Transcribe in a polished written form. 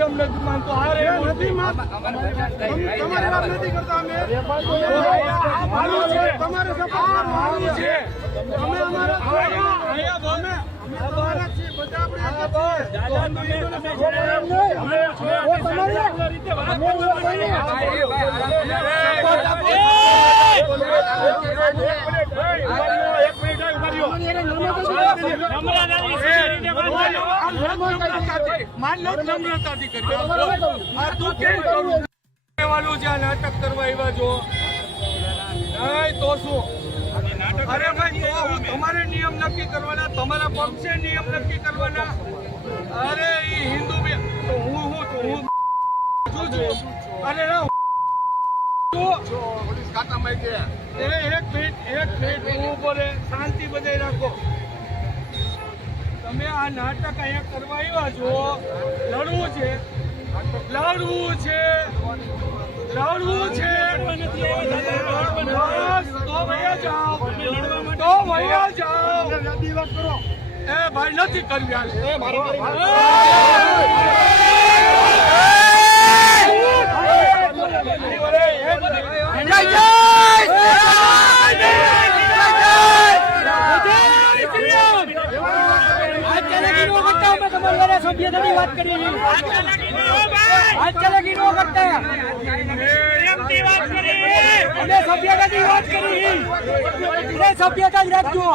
કેમ નથી માનતો? આ રે નથી માનતો. તમારી વાત નથી કરતા અમે. મારું છે. તમારે સપોર્ટ મારું છે. અમે અમારા અહીંયા બોમે અમારા છે બધા આપણે દાદા તમે રીતે વાત નાટક કરવા આવ્યા છો નહીં તો શું? અરે ભાઈ તો હું તમારે નિયમ નક્કી કરવાના, તમારા પક્ષે નિયમ નક્કી કરવાના. અરે એ હિન્દુ તો હું અરે એક મિનિટ બોલે શાંતિ બધાય રાખો. તમે આ નાટક અહીંયા કરવા આવ્યા છો, લડવું છે તો વયા જાઓ. એ ભાઈ નથી કરવી. સભ્યતાની વાત કરી સભ્યતા જ રાખજો.